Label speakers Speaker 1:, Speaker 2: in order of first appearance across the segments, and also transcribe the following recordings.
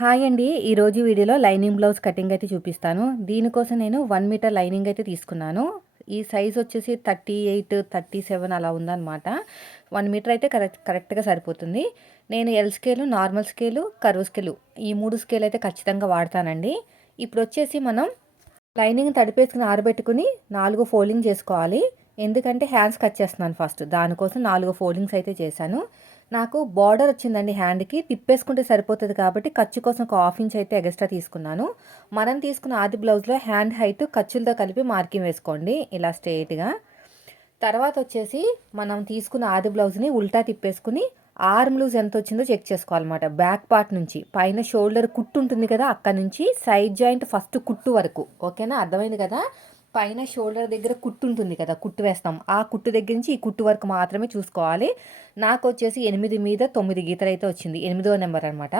Speaker 1: Hi అండి. ఈరోజు వీడియోలో లైనింగ్ బ్లౌజ్ కటింగ్ అయితే చూపిస్తాను. దీనికోసం నేను వన్ మీటర్ లైనింగ్ అయితే తీసుకున్నాను. ఈ సైజ్ వచ్చేసి థర్టీ ఎయిట్ థర్టీ సెవెన్ అలా ఉందన్నమాట. వన్ మీటర్ అయితే కరెక్ట్ కరెక్ట్గా సరిపోతుంది. నేను L scale normal scale curve scale ఈ మూడు స్కేల్ అయితే ఖచ్చితంగా వాడతానండి. ఇప్పుడు వచ్చేసి మనం లైనింగ్ తడిపేసుకుని ఆరబెట్టుకుని నాలుగు ఫోల్డింగ్ చేసుకోవాలి. ఎందుకంటే హ్యాండ్స్ కట్ చేస్తున్నాను ఫస్ట్. దానికోసం నాలుగు ఫోల్డింగ్స్ అయితే చేశాను. నాకు బార్డర్ వచ్చిందండి హ్యాండ్కి తిప్పేసుకుంటే సరిపోతుంది కాబట్టి ఖర్చు కోసం ఒక హాఫ్ ఇంచ్ అయితే ఎక్స్ట్రా తీసుకున్నాను. మనం తీసుకున్న ఆది బ్లౌజ్లో హ్యాండ్ హైట్ ఖర్చులతో కలిపి మార్కింగ్ వేసుకోండి ఇలా స్ట్రైట్గా తర్వాత వచ్చేసి మనం తీసుకున్న ఆది బ్లౌజ్ని ఉల్టా తిప్పేసుకుని ఆర్మ్ లూజ్ ఎంత వచ్చిందో చెక్ చేసుకోవాలన్నమాట. బ్యాక్ పార్ట్ నుంచి పైన షోల్డర్ కుట్టు ఉంటుంది కదా అక్కడ నుంచి సైడ్ జాయింట్ ఫస్ట్ కుట్టు వరకు. ఓకేనా? అర్థమైంది కదా? పైన షోల్డర్ దగ్గర కుట్టు ఉంటుంది కదా కుట్టు వేస్తాం. ఆ కుట్టు దగ్గర నుంచి ఈ కుట్టు వరకు మాత్రమే చూసుకోవాలి. నాకు వచ్చేసి ఎనిమిది మీద తొమ్మిది గీతలు అయితే వచ్చింది. ఎనిమిదో నెంబర్ అనమాట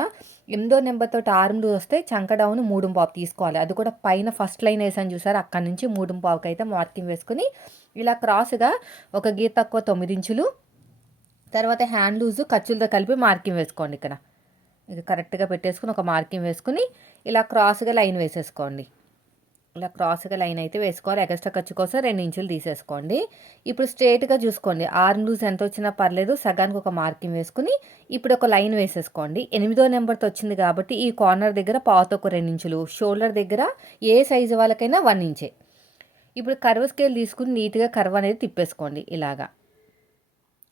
Speaker 1: ఎనిమిదో నెంబర్తో ఆరుములు వస్తే చంక డౌన్ మూడు పాపు తీసుకోవాలి. అది కూడా పైన ఫస్ట్ లైన్ వేసాను చూసారు? అక్కడ నుంచి మూడు పావుకి అయితే మార్కింగ్ వేసుకుని ఇలా క్రాస్గా ఒక గీత తక్కువ తొమ్మిది ఇంచులు తర్వాత హ్యాండ్ లూజు ఖర్చులతో కలిపి మార్కింగ్ వేసుకోండి ఇక్కడ. ఇక కరెక్ట్గా పెట్టేసుకుని ఒక మార్కింగ్ వేసుకుని ఇలా క్రాస్గా లైన్ వేసేసుకోండి. ఇలా క్రాస్గా లైన్ అయితే వేసుకోవాలి. ఎక్స్ట్రా ఖర్చు కోసం రెండు ఇంచులు తీసేసుకోండి. ఇప్పుడు స్ట్రేట్గా చూసుకోండి. ఆర్మ్ లూజ్ ఎంత వచ్చినా పర్లేదు సగానికి ఒక మార్కింగ్ వేసుకుని ఇప్పుడు ఒక లైన్ వేసేసుకోండి. ఎనిమిదో నెంబర్తో వచ్చింది కాబట్టి ఈ కార్నర్ దగ్గర పాత ఒక రెండు ఇంచులు షోల్డర్ దగ్గర ఏ సైజు వాళ్ళకైనా వన్ ఇంచే. ఇప్పుడు కర్వ్ స్కేల్ తీసుకుని నీట్గా కర్వ్ అనేది తిప్పేసుకోండి ఇలాగా.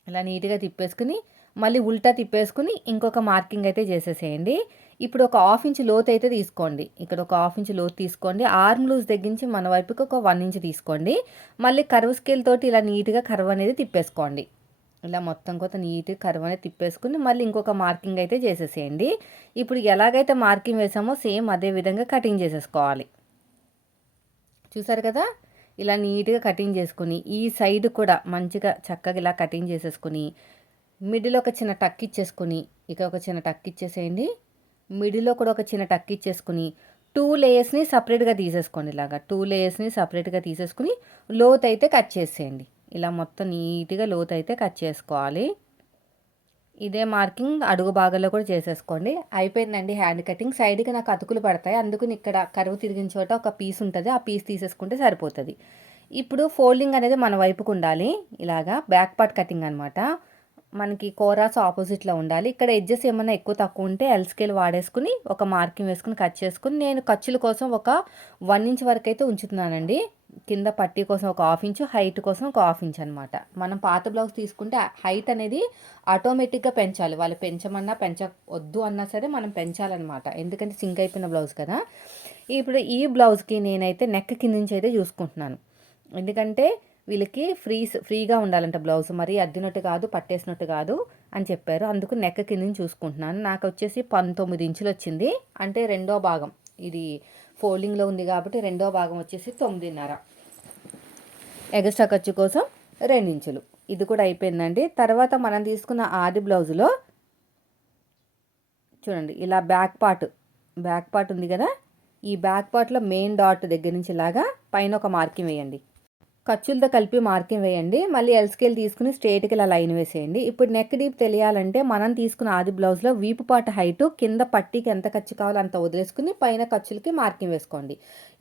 Speaker 1: ఇలా నీట్గా తిప్పేసుకుని మళ్ళీ ఉల్టా తిప్పేసుకుని ఇంకొక మార్కింగ్ అయితే చేసేసేయండి. ఇప్పుడు ఒక హాఫ్ ఇంచ్ లోతు అయితే తీసుకోండి. ఇక్కడ ఒక హాఫ్ ఇంచ్ లోతు తీసుకోండి. ఆర్మ్ లూజ్ తగ్గించి మన వైపుకి ఒక వన్ ఇంచ్ తీసుకోండి. మళ్ళీ కర్వ్ స్కేల్ తోటి ఇలా నీట్గా కర్వ్ అనేది తిప్పేసుకోండి. ఇలా మొత్తం కొత్త నీట్గా కర్వ్ అనేది తిప్పేసుకుని మళ్ళీ ఇంకొక మార్కింగ్ అయితే చేసేసేయండి. ఇప్పుడు ఎలాగైతే మార్కింగ్ వేసామో సేమ్ అదే విధంగా కటింగ్ చేసేసుకోవాలి. చూసారు కదా? ఇలా నీట్గా కటింగ్ చేసుకుని ఈ సైడ్ కూడా మంచిగా చక్కగా ఇలా కటింగ్ చేసేసుకుని మిడిల్ ఒక చిన్న టక్ ఇచ్చేసుకుని ఇక ఒక చిన్న టక్ ఇచ్చేసేయండి. మిడిల్లో కూడా ఒక చిన్న టక్ ఇచ్చేసుకుని టూ లేయర్స్ని సపరేట్గా తీసేసుకోండి ఇలాగా. టూ లేయర్స్ని సపరేట్గా తీసేసుకుని లోత్ అయితే కట్ చేసేయండి. ఇలా మొత్తం నీట్గా లోత్ అయితే కట్ చేసుకోవాలి. ఇదే మార్కింగ్ అడుగు భాగంలో కూడా చేసేసుకోండి. అయిపోయిందండి హ్యాండ్ కటింగ్. సైడ్కి నాకు అతుకులు పడతాయి. అందుకని ఇక్కడ కరువు తిరిగిన చోట ఒక పీస్ ఉంటుంది. ఆ పీస్ తీసేసుకుంటే సరిపోతుంది. ఇప్పుడు ఫోల్డింగ్ అనేది మన వైపుకు ఉండాలి. ఇలాగా బ్యాక్ పార్ట్ కటింగ్ అనమాట మనకి కోరాస్ ఆపోజిట్లో ఉండాలి. ఇక్కడ ఎడ్జెస్ ఏమైనా ఎక్కువ తక్కువ ఉంటే ఎల్ స్కేల్ వాడేసుకుని ఒక మార్కింగ్ వేసుకుని కట్ చేసుకుని నేను ఖర్చుల కోసం ఒక వన్ ఇంచ్ వరకు అయితే ఉంచుతున్నానండి. కింద పట్టీ కోసం ఒక హాఫ్ ఇంచు హైట్ కోసం ఒక హాఫ్ ఇంచ్ అనమాట మనం పాత బ్లౌజ్ తీసుకుంటే హైట్ అనేది ఆటోమేటిక్గా పెంచాలి. వాళ్ళు పెంచమన్నా పెంచ వద్దు అన్నా సరే మనం పెంచాలన్నమాట. ఎందుకంటే సింక్ అయిపోయిన బ్లౌజ్ కదా. ఇప్పుడు ఈ బ్లౌజ్కి నేనైతే నెక్ కింద నుంచి అయితే చూసుకుంటున్నాను. ఎందుకంటే వీళ్ళకి ఫ్రీ ఫ్రీగా ఉండాలంట బ్లౌజ్. మరి అద్దినట్టు కాదు పట్టేసినట్టు కాదు అని చెప్పారు. అందుకు నెక్క కింద చూసుకుంటున్నాను. నాకు వచ్చేసి పంతొమ్మిది ఇంచులు వచ్చింది. అంటే రెండో భాగం. ఇది ఫోల్డింగ్లో ఉంది కాబట్టి రెండో భాగం వచ్చేసి తొమ్మిదిన్నర. ఎగస్ట్రా ఖర్చు కోసం రెండు ఇంచులు. ఇది కూడా అయిపోయిందండి. తర్వాత మనం తీసుకున్న ఆది బ్లౌజులో చూడండి ఇలా బ్యాక్ పార్ట్ బ్యాక్ పార్ట్ ఉంది కదా? ఈ బ్యాక్ పార్ట్లో మెయిన్ డాట్ దగ్గర నుంచి ఇలాగా పైన ఒక మార్కింగ్ వేయండి. ఖర్చులతో కలిపి మార్కింగ్ వేయండి. మళ్ళీ ఎల్ స్కేల్ తీసుకుని స్ట్రేట్కి ఇలా లైన్ వేసేయండి. ఇప్పుడు నెక్ డీప్ తెలియాలంటే మనం తీసుకున్న ఆది బ్లౌజ్లో వీపు పాట హైట్ కింద పట్టీకి ఎంత ఖర్చు కావాలో అంత వదిలేసుకుని పైన ఖర్చులకి మార్కింగ్ వేసుకోండి.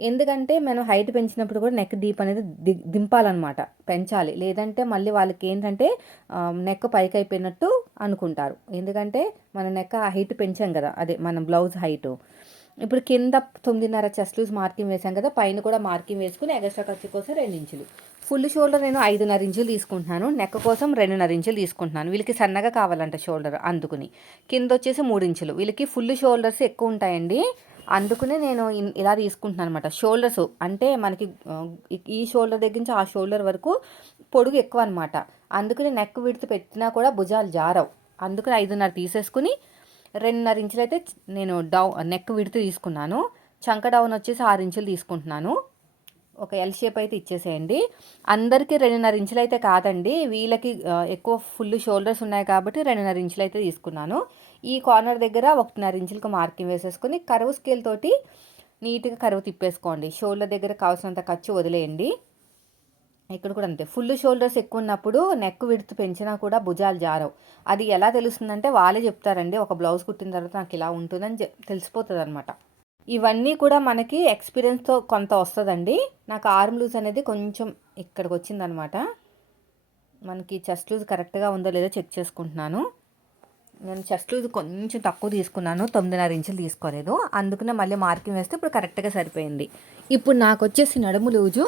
Speaker 1: ఎందుకంటే మనం హైట్ పెంచినప్పుడు కూడా నెక్ డీప్ అనేది ది దింపాలన్నమాట. పెంచాలి. లేదంటే మళ్ళీ వాళ్ళకి ఏంటంటే నెక్ పైకి అయిపోయినట్టు అనుకుంటారు. ఎందుకంటే మన నెక్ హైట్ పెంచాం కదా. అదే మన బ్లౌజ్ హైటు ఇప్పుడు కింద తొమ్మిదిన్నర చెస్ట్ లూజ్ మార్కింగ్ వేసాం కదా పైన కూడా మార్కింగ్ వేసుకుని ఎగస్ట్రా ఖర్చు కోసం రెండు ఇంచులు. ఫుల్ షోల్డర్ నేను ఐదున్నర ఇంచులు తీసుకుంటున్నాను నెక్క కోసం రెండున్నర ఇంచులు తీసుకుంటున్నాను. వీళ్ళకి సన్నగా కావాలంట షోల్డర్ అందుకుని. కింద వచ్చేసి మూడు ఇంచులు. వీళ్ళకి ఫుల్ షోల్డర్స్ ఎక్కువ ఉంటాయండి అందుకునే నేను ఇలా తీసుకుంటున్నాను అనమాట షోల్డర్స్ అంటే మనకి ఈ షోల్డర్ దగ్గర నుంచి ఆ షోల్డర్ వరకు పొడుగు ఎక్కువ అనమాట అందుకని నెక్ విడితే పెట్టినా కూడా భుజాలు జారవు. అందుకని ఐదున్నర తీసేసుకుని రెండున్నర ఇంచులు అయితే నేను డౌ నెక్ విడుతూ తీసుకున్నాను. చంక డౌన్ వచ్చేసి ఆరు ఇంచులు తీసుకుంటున్నాను. ఒక ఎల్ షేప్ అయితే ఇచ్చేసేయండి. అందరికీ రెండున్నర ఇంచులు అయితే కాదండి. వీళ్ళకి ఎక్కువ ఫుల్ షోల్డర్స్ ఉన్నాయి కాబట్టి రెండున్నర ఇంచులు అయితే తీసుకున్నాను. ఈ కార్నర్ దగ్గర ఒకటిన్నర ఇంచులకు మార్కింగ్ వేసేసుకొని కరువు స్కేల్ తోటి నీట్గా కరువు తిప్పేసుకోండి. షోల్డర్ దగ్గర కావాల్సినంత ఖర్చు వదిలేయండి. ఇక్కడ కూడా అంతే. ఫుల్ షోల్డర్స్ ఎక్కువ ఉన్నప్పుడు నెక్ విడుతు పెంచినా కూడా భుజాలు జారవు. అది ఎలా తెలుస్తుందంటే వాళ్ళే చెప్తారండి ఒక బ్లౌజ్ కుట్టిన తర్వాత నాకు ఇలా ఉంటుందని తెలిసిపోతుంది అనమాట ఇవన్నీ కూడా మనకి ఎక్స్పీరియన్స్తో కొంత వస్తుందండి. నాకు ఆర్మ్ లూజ్ అనేది కొంచెం ఇక్కడికి వచ్చిందనమాట మనకి చెస్ట్ లూజ్ కరెక్ట్గా ఉందో లేదో చెక్ చేసుకుంటున్నాను. నేను చెస్ట్ లూజ్ కొంచెం తక్కువ తీసుకున్నాను తొమ్మిదిన్నర ఇంచులు తీసుకోలేదు. అందుకనే మళ్ళీ మార్కింగ్ వేస్తే ఇప్పుడు కరెక్ట్గా సరిపోయింది. ఇప్పుడు నాకు వచ్చేసి నడుము లూజు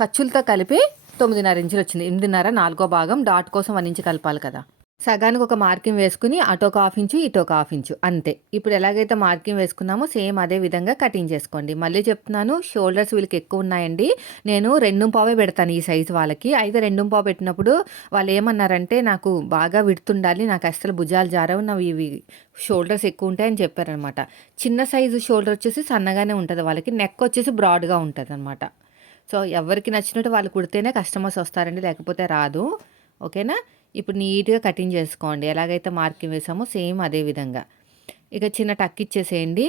Speaker 1: ఖర్చులతో కలిపి తొమ్మిదిన్నర ఇంచులు వచ్చింది. ఎనిమిదిన్నర నాలుగో భాగం డాట్ కోసం వన్ ఇంచు కలపాలి కదా. సగానికి ఒక మార్కింగ్ వేసుకుని అటో ఒక హాఫ్ ఇంచు ఇటు ఒక హాఫ్ ఇంచు అంతే. ఇప్పుడు ఎలాగైతే మార్కింగ్ వేసుకున్నామో సేమ్ అదే విధంగా కటింగ్ చేసుకోండి. మళ్ళీ చెప్తున్నాను షోల్డర్స్ వీళ్ళకి ఎక్కువ ఉన్నాయండి. నేను రెండు పావే పెడతాను ఈ సైజు వాళ్ళకి. అయితే రెండు పావు పెట్టినప్పుడు వాళ్ళు ఏమన్నారంటే నాకు బాగా విడుతుండాలి నాకు అసలు భుజాలు జారవు నావి ఇవి షోల్డర్స్ ఎక్కువ ఉంటాయని చెప్పారనమాట. చిన్న సైజు షోల్డర్ వచ్చేసి సన్నగానే ఉంటుంది వాళ్ళకి నెక్ వచ్చేసి బ్రాడ్గా ఉంటుంది అనమాట సో ఎవరికి నచ్చినట్టు వాళ్ళు కుడితేనే కస్టమర్స్ వస్తారండి లేకపోతే రాదు. ఓకేనా? ఇప్పుడు నీట్గా కటింగ్ చేసుకోండి. ఎలాగైతే మార్కింగ్ వేసామో సేమ్ అదే విధంగా. ఇక చిన్న టక్ ఇచ్చేసేయండి.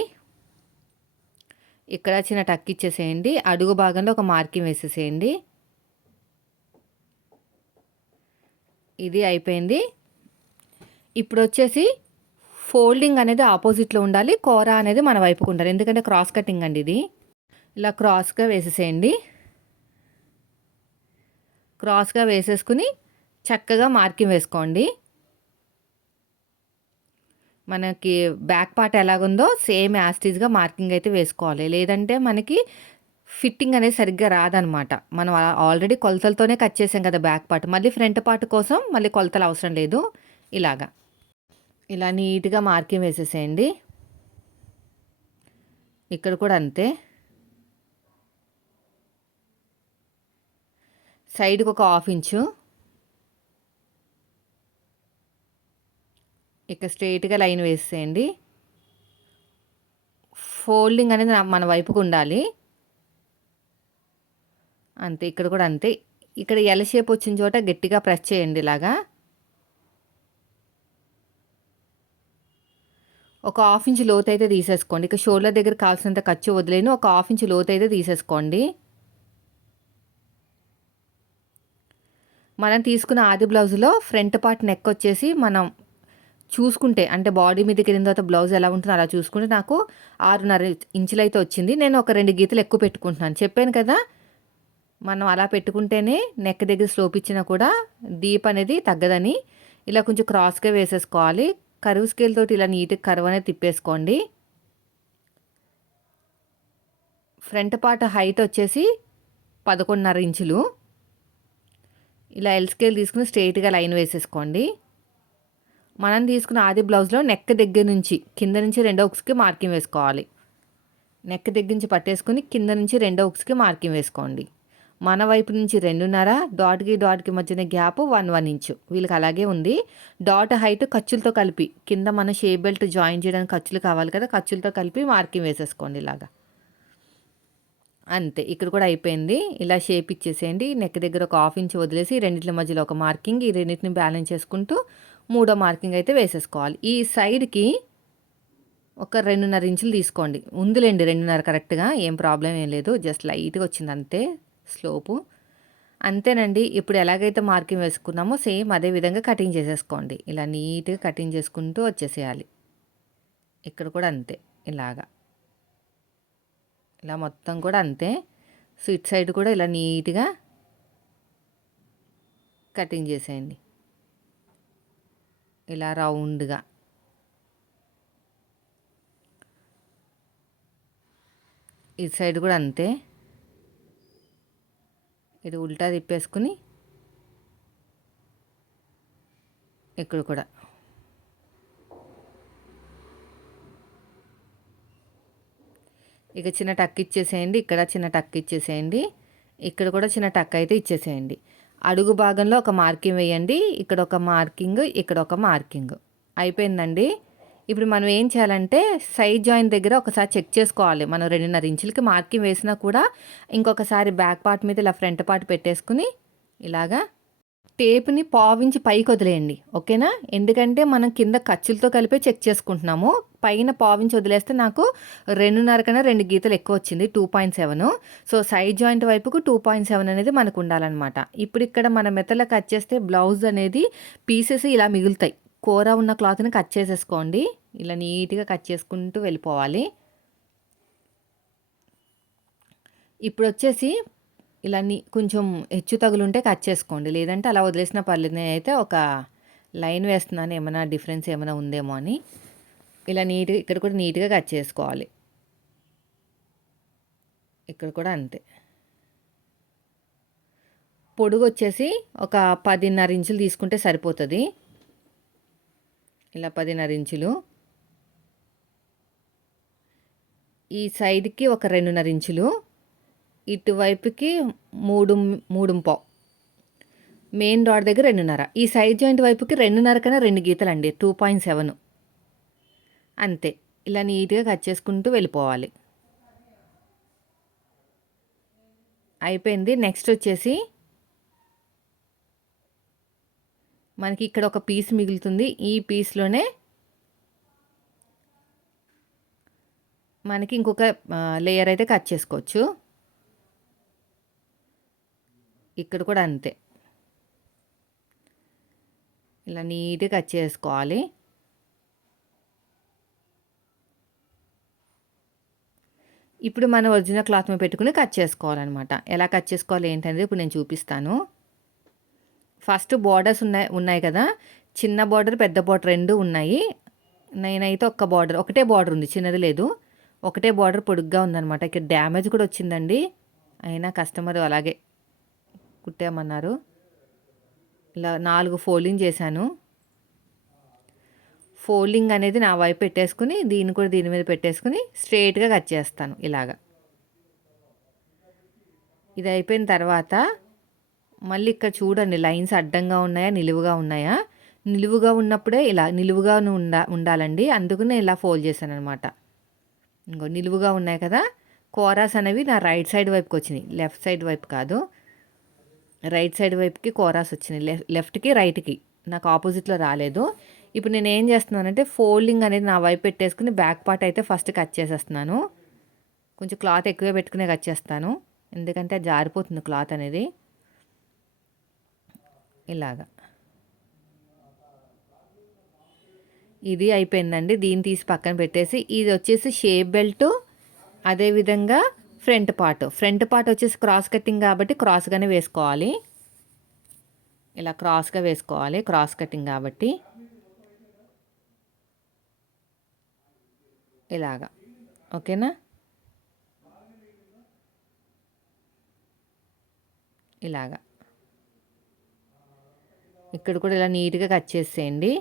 Speaker 1: ఇక్కడ చిన్న టక్ ఇచ్చేసేయండి. అడుగు భాగంలో ఒక మార్కింగ్ వేసేసేయండి. ఇది అయిపోయింది. ఇప్పుడు వచ్చేసి ఫోల్డింగ్ అనేది ఆపోజిట్లో ఉండాలి. కూర అనేది మన వైపుకు ఉండాలి. ఎందుకంటే క్రాస్ కటింగ్ అండి ఇది. ఇలా క్రాస్గా వేసేసేయండి. క్రాస్గా వేసేసుకుని చక్కగా మార్కింగ్ వేసుకోండి. మనకి బ్యాక్ పార్ట్ ఎలాగుందో సేమ్ యాస్టీజ్గా మార్కింగ్ అయితే వేసుకోవాలి. లేదంటే మనకి ఫిట్టింగ్ అనేది సరిగ్గా రాదనమాట. మనం ఆల్రెడీ కొలతలతోనే కట్ చేసాం కదా బ్యాక్ పార్ట్. మళ్ళీ ఫ్రంట్ పార్ట్ కోసం మళ్ళీ కొలతలు అవసరం లేదు. ఇలాగా. ఇలా నీట్గా మార్కింగ్ వేసేసేయండి. ఇక్కడ కూడా అంతే. సైడ్కి ఒక హాఫ్ ఇంచు. ఇక్కడ స్ట్రైట్గా లైన్ వేసేయండి. ఫోల్డింగ్ అనేది మన వైపుకు ఉండాలి. అంతే ఇక్కడ కూడా అంతే. ఇక్కడ ఎల్ షేప్ వచ్చిన చోట గట్టిగా ప్రెస్ చేయండి ఇలాగా. ఒక హాఫ్ ఇంచ్ లోతు అయితే తీసేసుకోండి. ఇక షోల్డర్ దగ్గర కావాల్సినంత ఖర్చు వదిలేను. ఒక హాఫ్ ఇంచ్ లోతు అయితే తీసేసుకోండి. మనం తీసుకున్న ఆది బ్లౌజ్లో ఫ్రంట్ పార్ట్ నెక్ వచ్చేసి మనం చూసుకుంటే అంటే బాడీ మీదకి వెళ్ళిన తర్వాత బ్లౌజ్ ఎలా ఉంటుందో అలా చూసుకుంటే నాకు ఆరున్నర ఇంచులు అయితే వచ్చింది. నేను ఒక రెండు గీతలు ఎక్కువ పెట్టుకుంటున్నాను. చెప్పాను కదా మనం అలా పెట్టుకుంటేనే నెక్ దగ్గర స్లోప్ ఇచ్చినా కూడా డీప్ అనేది తగ్గదని ఇలా కొంచెం క్రాస్గా వేసేసుకోవాలి. కరువు స్కేల్ తోటి ఇలా నీట్గా కరువు అనేది తిప్పేసుకోండి. ఫ్రంట్ పార్ట్ హైట్ వచ్చేసి పదకొండున్నర ఇంచులు. ఇలా ఎల్ స్కేల్ తీసుకుని స్ట్రైట్గా లైన్ వేసేసుకోండి. మనం తీసుకున్న ఆది బ్లౌజ్లో నెక్ దగ్గర నుంచి కింద నుంచి రెండో ఒకసికి మార్కింగ్ వేసుకోవాలి. నెక్ దగ్గర నుంచి పట్టేసుకుని కింద నుంచి రెండో ఒకసికి మార్కింగ్ వేసుకోండి. మన వైపు నుంచి రెండున్నర డాట్కి డాట్కి మధ్యన గ్యాప్ వన్ వన్ ఇంచు. వీళ్ళకి అలాగే ఉంది. డాట్ హైట్ ఖర్చులతో కలిపి కింద మన షేప్ బెల్ట్ జాయిన్ చేయడానికి ఖర్చులు కావాలి కదా ఖర్చులతో కలిపి మార్కింగ్ వేసేసుకోండి ఇలాగా. అంతే ఇక్కడ కూడా అయిపోయింది. ఇలా షేప్ ఇచ్చేసేయండి. నెక్ దగ్గర ఒక హాఫ్ ఇంచ్ వదిలేసి రెండింటి మధ్యలో ఒక మార్కింగ్ ఈ రెండింటిని బ్యాలెన్స్ చేసుకుంటూ మూడో మార్కింగ్ అయితే వేసేసుకోవాలి. ఈ సైడ్కి ఒక రెండున్నర ఇంచులు తీసుకోండి. ఉందిలేండి రెండున్నర కరెక్ట్గా ఏం ప్రాబ్లం ఏం లేదు. జస్ట్ లైట్గా వచ్చింది అంతే స్లోపు. అంతేనండి ఇప్పుడు ఎలాగైతే మార్కింగ్ వేసుకున్నామో సేమ్ అదే విధంగా కటింగ్ చేసేసుకోండి. ఇలా నీట్గా కటింగ్ చేసుకుంటూ వచ్చేసేయాలి. ఇక్కడ కూడా అంతే ఇలాగా. ఇలా మొత్తం కూడా అంతే. స్వీట్ సైడ్ కూడా ఇలా నీట్గా కటింగ్ చేసేయండి. ఇలా రౌండ్గా. ఇటు సైడ్ కూడా అంతే. ఇది ఉల్టా తిప్పేసుకుని ఇక్కడ కూడా. ఇక చిన్న టక్ ఇచ్చేసేయండి ఇక్కడ చిన్న టక్ ఇచ్చేసేయండి ఇక్కడ కూడా చిన్న టక్ అయితే ఇచ్చేసేయండి. అడుగు భాగంలో ఒక మార్కింగ్ వేయండి. ఇక్కడ ఒక మార్కింగ్ ఇక్కడ ఒక మార్కింగ్. అయిపోయిందండి. ఇప్పుడు మనం ఏం చేయాలంటే సైడ్ జాయింట్ దగ్గర ఒకసారి చెక్ చేసుకోవాలి. మనం రెండున్నర ఇంచులకి మార్కింగ్ వేసినా కూడా ఇంకొకసారి బ్యాక్ పార్ట్ మీద ఇలా ఫ్రంట్ పార్ట్ పెట్టేసుకుని ఇలాగా టేప్ని పావించి పైకి వదిలేయండి ఓకేనా? ఎందుకంటే మనం కింద ఖర్చులతో కలిపే చెక్ చేసుకుంటున్నాము. పైన పావించి వదిలేస్తే నాకు రెండున్నర కన్నా రెండు గీతలు ఎక్కువ వచ్చింది two point seven. So side joint వైపుకు టూ పాయింట్ సెవెన్ అనేది మనకు ఉండాలన్నమాట. ఇప్పుడు ఇక్కడ మన మెతల కట్ చేస్తే బ్లౌజ్ అనేది పీసెస్ ఇలా మిగులుతాయి. కూర ఉన్న క్లాత్ని కట్ చేసేసుకోండి. ఇలా నీట్గా కట్ చేసుకుంటూ వెళ్ళిపోవాలి. ఇప్పుడు వచ్చేసి ఇలా నీ కొంచెం హెచ్చు తగులుంటే కట్ చేసుకోండి. లేదంటే అలా వదిలేసిన పర్లేదు. నేనైతే ఒక లైన్ వేస్తున్నాను. ఏమైనా డిఫరెన్స్ ఏమైనా ఉందేమో అని. ఇలా నీట్గా ఇక్కడ కూడా నీట్గా కట్ చేసుకోవాలి. ఇక్కడ కూడా అంతే. పొడుగు వచ్చేసి ఒక పదిన్నర ఇంచులు తీసుకుంటే సరిపోతుంది. ఇలా పదిన్నర ఇంచులు. ఈ సైడ్కి ఒక రెండున్నర ఇంచులు. ఇటువైపుకి మూడు మూడు పావు. మెయిన్ డాట్ దగ్గర రెండున్నర. ఈ సైడ్ జాయింట్ వైపుకి రెండున్నర కన్నా రెండు గీతలు అండి టూ పాయింట్ సెవెన్. అంతే. ఇలా నీట్గా కట్ చేసుకుంటూ వెళ్ళిపోవాలి. అయిపోయింది. నెక్స్ట్ వచ్చేసి మనకి ఇక్కడ ఒక పీస్ మిగులుతుంది. ఈ పీస్లోనే మనకి ఇంకొక లేయర్ అయితే కట్ చేసుకోవచ్చు. ఇక్కడ కూడా అంతే. ఇలా నీట్గా కట్ చేసుకోవాలి. ఇప్పుడు మనం ఒరిజినల్ క్లాత్ మీద పెట్టుకుని కట్ చేసుకోవాలన్నమాట. ఎలా కట్ చేసుకోవాలి ఏంటనేది ఇప్పుడు నేను చూపిస్తాను. ఫస్ట్ బార్డర్స్ ఉన్నాయి ఉన్నాయి కదా? చిన్న బార్డర్ పెద్ద బార్డర్ రెండు ఉన్నాయి. నేనైతే ఒక్క బార్డర్ ఒకటే బార్డర్ ఉంది చిన్నది లేదు. ఒకటే బార్డర్ పొడుగ్గా ఉందన్నమాట. ఇక్కడ డ్యామేజ్ కూడా వచ్చిందండి. అయినా కస్టమర్ అలాగే కుట్టామన్నారు. ఇలా నాలుగు ఫోల్డింగ్ చేశాను. ఫోల్డింగ్ అనేది నా వైపు పెట్టేసుకుని దీన్ని కూడా దీని మీద పెట్టేసుకుని స్ట్రేట్గా కట్ చేస్తాను ఇలాగా. ఇది అయిపోయిన తర్వాత మళ్ళీ ఇక్కడ చూడండి లైన్స్ అడ్డంగా ఉన్నాయా నిలువుగా ఉన్నాయా? నిలువుగా ఉన్నప్పుడే ఇలా నిలువుగా ఉండా ఉండాలండి. అందుకునే ఇలా ఫోల్డ్ చేశాను అనమాట ఇంకో నిలువుగా ఉన్నాయి కదా కోరాస్ అనేవి నా రైట్ సైడ్ వైపుకి వచ్చినాయి లెఫ్ట్ సైడ్ వైపు కాదు. రైట్ సైడ్ వైపుకి కోరాస్ వచ్చినాయి. లెఫ్ట్కి రైట్కి. నాకు ఆపోజిట్లో రాలేదు. ఇప్పుడు నేను ఏం చేస్తున్నానంటే ఫోల్డింగ్ అనేది నా వైపు పెట్టేసుకుని బ్యాక్ పార్ట్ అయితే ఫస్ట్ కట్ చేసేస్తున్నాను. కొంచెం క్లాత్ ఎక్కువే పెట్టుకునే కట్ చేస్తాను. ఎందుకంటే జారిపోతుంది క్లాత్ అనేది. ఇలాగా. ఇది అయిపోయిందండి. దీన్ని తీసి పక్కన పెట్టేసి ఇది వచ్చేసి షేప్ బెల్ట్. అదేవిధంగా ఫ్రంట్ పార్ట్. ఫ్రంట్ పార్ట్ వచ్చేసి క్రాస్ కటింగ్ కాబట్టి క్రాస్గానే వేసుకోవాలి. ఇలా క్రాస్గా వేసుకోవాలి క్రాస్ కటింగ్ కాబట్టి. ఇలాగా. ఓకేనా? ఇలాగా. ఇక్కడ కూడా ఇలా నీట్గా కట్ చేసేయండి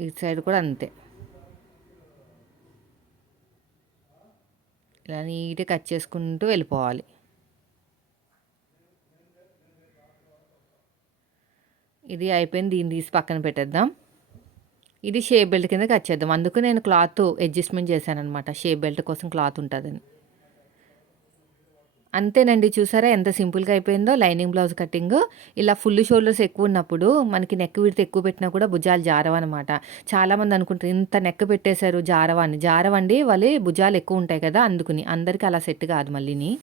Speaker 1: ఈ సైడ్ కూడా అంతే. ఇలా నీట్గా కట్ చేసుకుంటూ వెళ్ళిపోవాలి. ఇది అయిపోయింది. దీన్ని తీసి పక్కన పెట్టేద్దాం. ఇది షేప్ బెల్ట్ కింద కట్ చేద్దాం. అందుకు నేను క్లాత్ అడ్జస్ట్మెంట్ చేశాను అనమాట షేప్ బెల్ట్ కోసం క్లాత్ ఉంటుందని. అంతేనండి. చూసారా ఎంత సింపుల్గా అయిపోయిందో. లైనింగ్ బ్లౌజ్ కటింగ్ ఇలా ఫుల్ షోల్డర్స్ ఎక్కువ ఉన్నప్పుడు మనకి నెక్ విడితే ఎక్కువ పెట్టినా కూడా భుజాలు జారవన్నమాట చాలామంది అనుకుంటారు ఇంత నెక్ పెట్టేశారు జారవాన్ని జారవండి వాళ్ళ భుజాలు ఎక్కువ ఉంటాయి కదా అందుకుని. అందరికీ అలా సెట్ కాదు మళ్ళీని.